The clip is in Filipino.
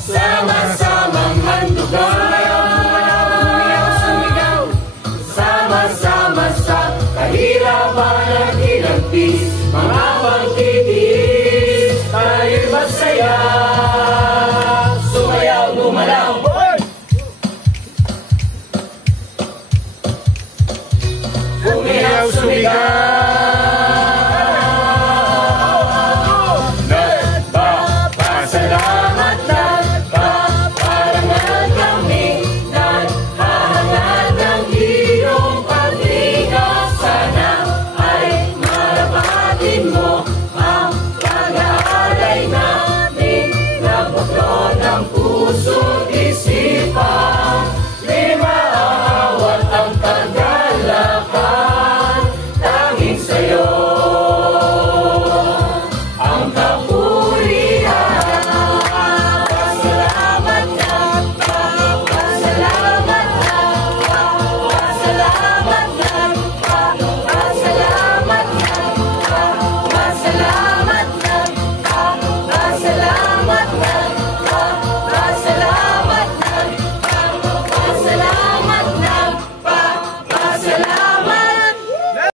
Sama-samang handugan, sama-sama sa kahirapan at hinagpis, mga pagtitiis, tayo'y masaya, sumayaw, lumalaw. Umiyaw, sumigaw. Puso't isipan.